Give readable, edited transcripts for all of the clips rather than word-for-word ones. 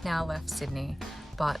have now left Sydney, but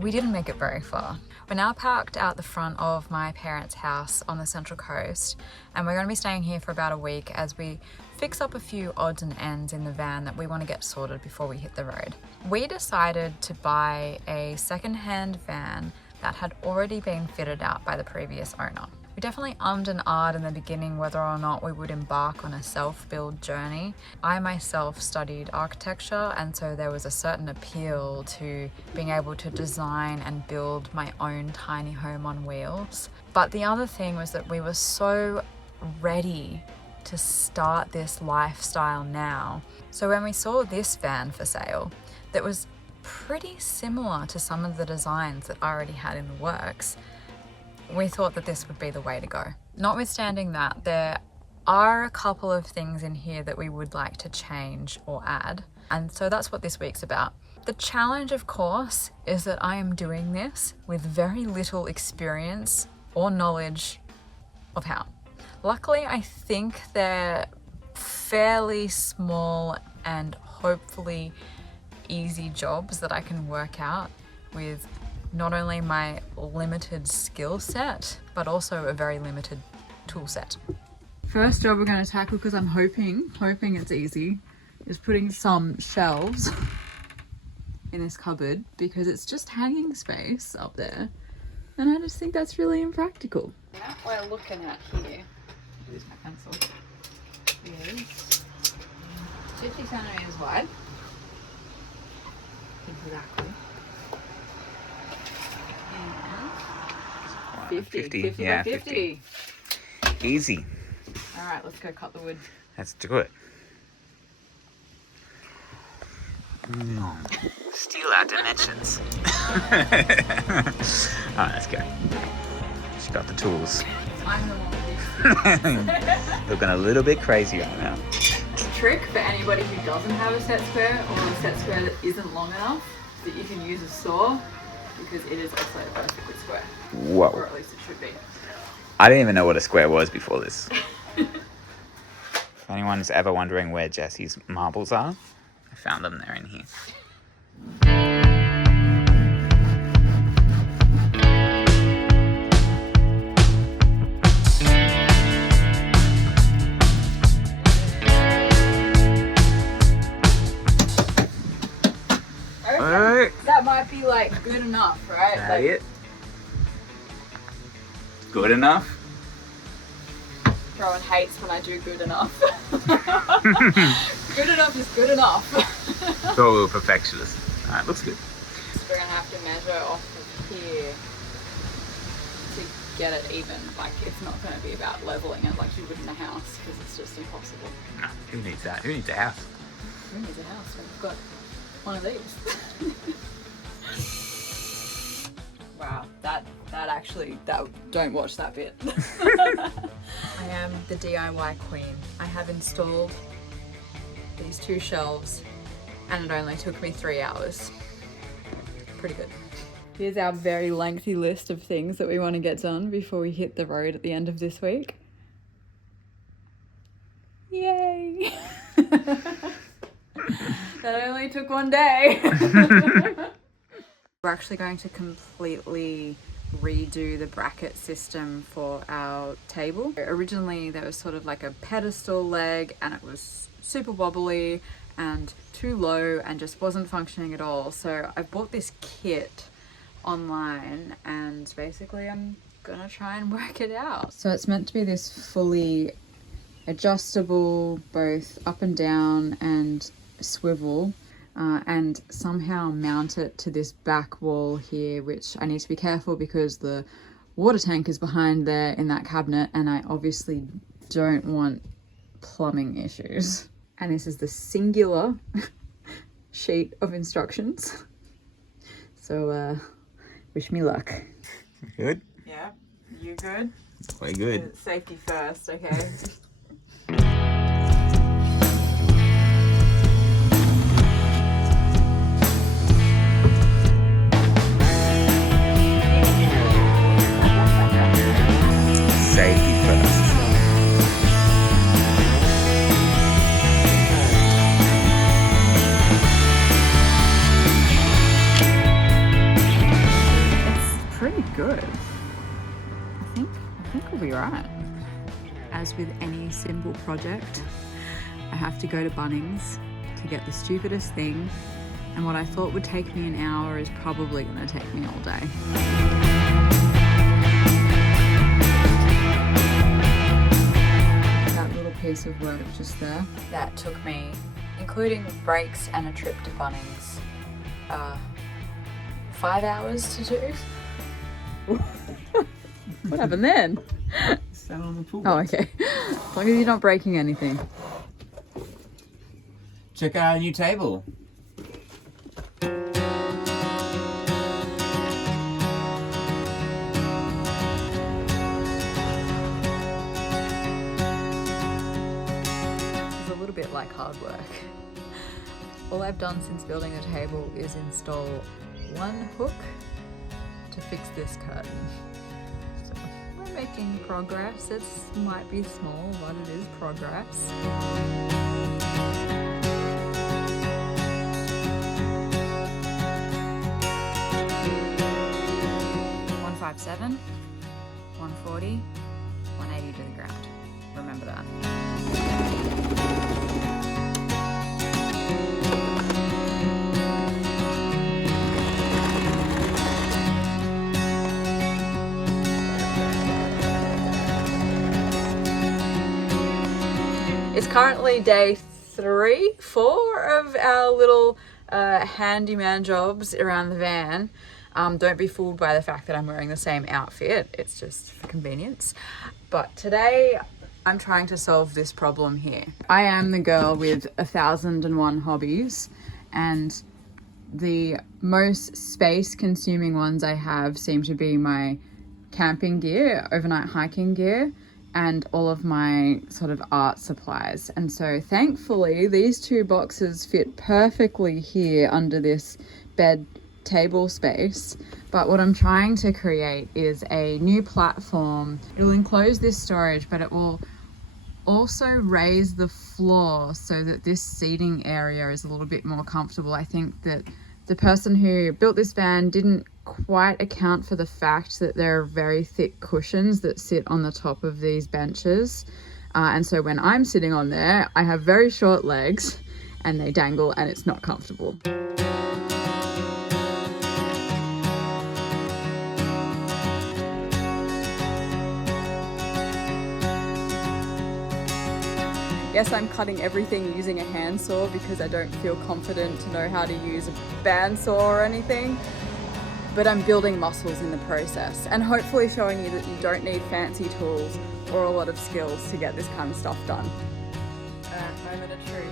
we didn't make it very far. We're now parked out the front of my parents' house on the Central Coast, and we're going to be staying here for about a week as we fix up a few odds and ends in the van that we want to get sorted before we hit the road. We decided to buy a second-hand van that had already been fitted out by the previous owner. We definitely ummed and ahed in the beginning whether or not we would embark on a self-build journey. I myself studied architecture, and so there was a certain appeal to being able to design and build my own tiny home on wheels. But the other thing was that we were so ready to start this lifestyle now. So when we saw this van for sale that was pretty similar to some of the designs that I already had in the works, we thought that this would be the way to go. Notwithstanding that, there are a couple of things in here that we would like to change or add. And so that's what this week's about. The challenge, of course, is that I am doing this with very little experience or knowledge of how. Luckily, I think they're fairly small and hopefully easy jobs that I can work out with not only my limited skill set, but also a very limited tool set. First job we're going to tackle, because I'm hoping it's easy, is putting some shelves in this cupboard, because it's just hanging space up there, and I just think that's really impractical. What we're looking at here, use my pencil, is 50 centimeters wide. Exactly. 50 yeah, by 50. Easy. All right, let's go cut the wood. Let's do it. Steal our dimensions. Alright, let's go. She got the tools. I'm the one with this. Looking a little bit crazy right now. Trick for anybody who doesn't have a set square, or a set square that isn't long enough, that you can use a saw, because it is also perfectly square. Whoa. Or at least it should be. I didn't even know what a square was before this. If anyone's ever wondering where Jesse's marbles are, I found them there in here. That might be like good enough, right? That it? Good enough? Rowan hates when I do good enough. Good enough is good enough. So we're perfectionists. Alright, looks good. We're gonna have to measure off of here to get it even. Like, it's not gonna be about leveling it like you would in a house, because it's just impossible. No, who needs that? Who needs a house? Who needs a house? We've got one of these. Wow, that don't watch that bit. I am the DIY queen. I have installed these 2 shelves, and it only took me 3 hours. Pretty good. Here's our very lengthy list of things that we want to get done before we hit the road at the end of this week. Yay! That only took 1 day. We're actually going to completely redo the bracket system for our table. Originally there was sort of like a pedestal leg, and it was super wobbly and too low and just wasn't functioning at all. So I bought this kit online, and basically I'm gonna try and work it out. So it's meant to be this fully adjustable, both up and down and swivel, and somehow mount it to this back wall here, which I need to be careful because the water tank is behind there in that cabinet, and I obviously don't want plumbing issues. And this is the singular sheet of instructions. So wish me luck. Good? Yeah, you good? Way good. Safety first, okay? Safety first. good. I think we'll be right. As with any simple project, I have to go to Bunnings to get the stupidest thing, and what I thought would take me an hour is probably going to take me all day. That little piece of work just there, that took me, including breaks and a trip to Bunnings, 5 hours to do. What happened then? Stand on the pool. Oh, okay. As long as you're not breaking anything. Check out our new table. It's a little bit like hard work. All I've done since building the table is install one hook to fix this curtain. So we're making progress. It might be small, but it is progress. 157, 140, 180 to the ground. Remember that. It's currently day 3, 4 of our little handyman jobs around the van. Don't be fooled by the fact that I'm wearing the same outfit. It's just for convenience. But today I'm trying to solve this problem here. I am the girl with 1,001 hobbies, and the most space consuming ones I have seem to be my camping gear, overnight hiking gear, and all of my sort of art supplies. And so thankfully these 2 boxes fit perfectly here under this bed table space. But what I'm trying to create is a new platform. It'll enclose this storage, but it will also raise the floor so that this seating area is a little bit more comfortable. I think that the person who built this van didn't quite account for the fact that there are very thick cushions that sit on the top of these benches. And so when I'm sitting on there, I have very short legs and they dangle and it's not comfortable. Yes, I'm cutting everything using a handsaw because I don't feel confident to know how to use a bandsaw or anything. But I'm building muscles in the process and hopefully showing you that you don't need fancy tools or a lot of skills to get this kind of stuff done. Moment of truth.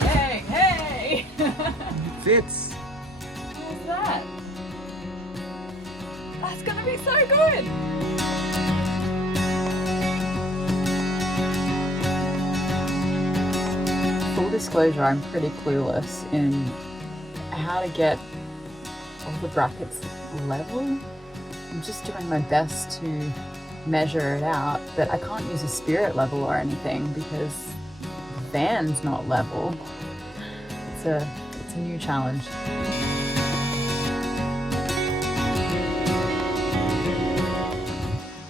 Hey, hey! Fits. What's that? That's gonna be so good! Full disclosure, I'm pretty clueless in how to get all the brackets level. I'm just doing my best to measure it out, but I can't use a spirit level or anything because the van's not level. It's a new challenge.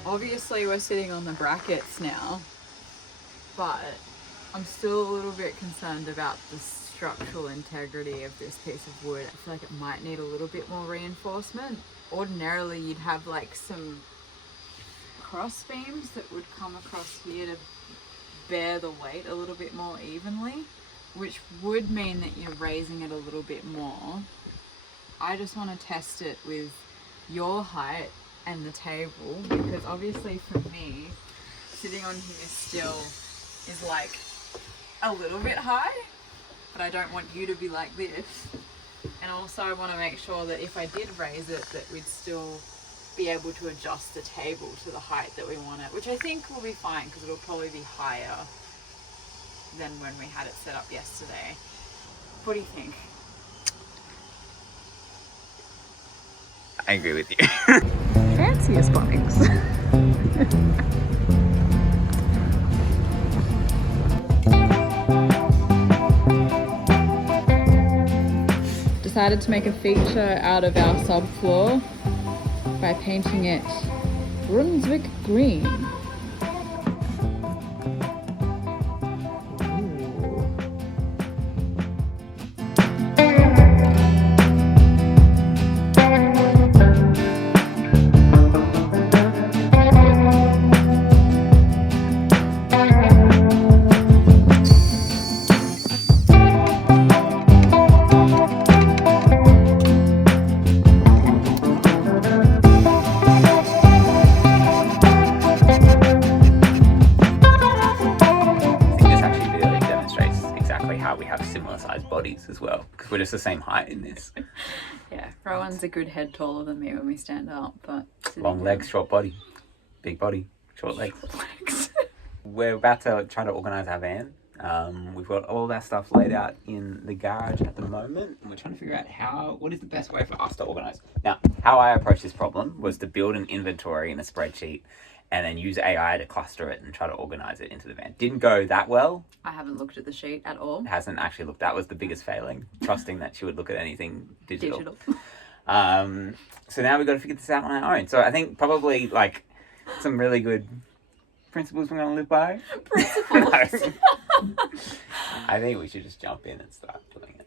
Obviously we're sitting on the brackets now, but I'm still a little bit concerned about the structural integrity of this piece of wood. I feel like it might need a little bit more reinforcement. Ordinarily you'd have like some cross beams that would come across here to bear the weight a little bit more evenly, which would mean that you're raising it a little bit more. I just want to test it with your height and the table, because obviously for me, sitting on here still is like a little bit high, but I don't want you to be like this. And also I want to make sure that if I did raise it, that we'd still be able to adjust the table to the height that we want it, which I think will be fine because it'll probably be higher than when we had it set up yesterday. What do you think? I agree with you. Fancy as Bunnings. decided to make a feature out of our subfloor by painting it Brunswick green. As well, because we're just the same height in this. Yeah, Rowan's a good head taller than me when we stand up, but long legs, short body, short legs. We're about to try to organise our van. We've got all that stuff laid out in the garage at the moment, and we're trying to figure out what is the best way for us to organise. Now, how I approached this problem was to build an inventory in a spreadsheet and then use AI to cluster it and try to organise it into the van. Didn't go that well. I haven't looked at the sheet at all. Hasn't actually looked. That was the biggest failing, trusting that she would look at anything digital. So now we've got to figure this out on our own. So I think probably like some really good principles we're going to live by. Principles? I think we should just jump in and start doing it.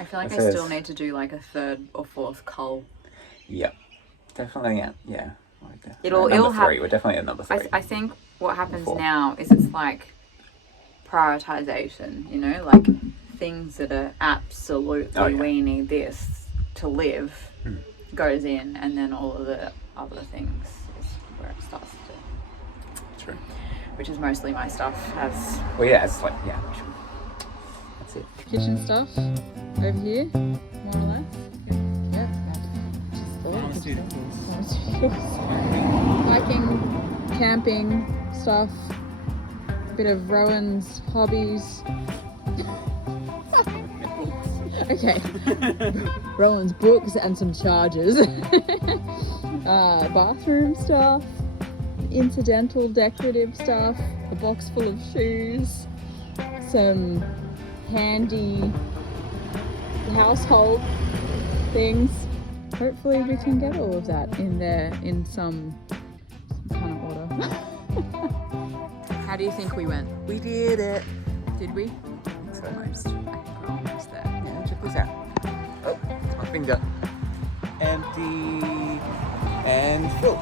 I feel like I still need to do like a third or fourth cull. Yep. Definitely, yeah. It'll have. We're definitely at number 3. I think what happens now is it's like prioritization, you know, like things that are absolutely we need this to live goes in, and then all of the other things is where it starts to. True. Which is mostly my stuff. Well, yeah, it's like sure. That's it. Kitchen stuff over here, more or less. Hiking, camping stuff, a bit of Rowan's hobbies. Okay. Rowan's books and some chargers. Bathroom stuff, incidental decorative stuff, a box full of shoes, some handy household things. Hopefully we can get all of that in there in some kind of order. How do you think we went? We did it. Did we? Almost. I think we're almost there. Yeah, check this out. Oh, my finger. Empty and full.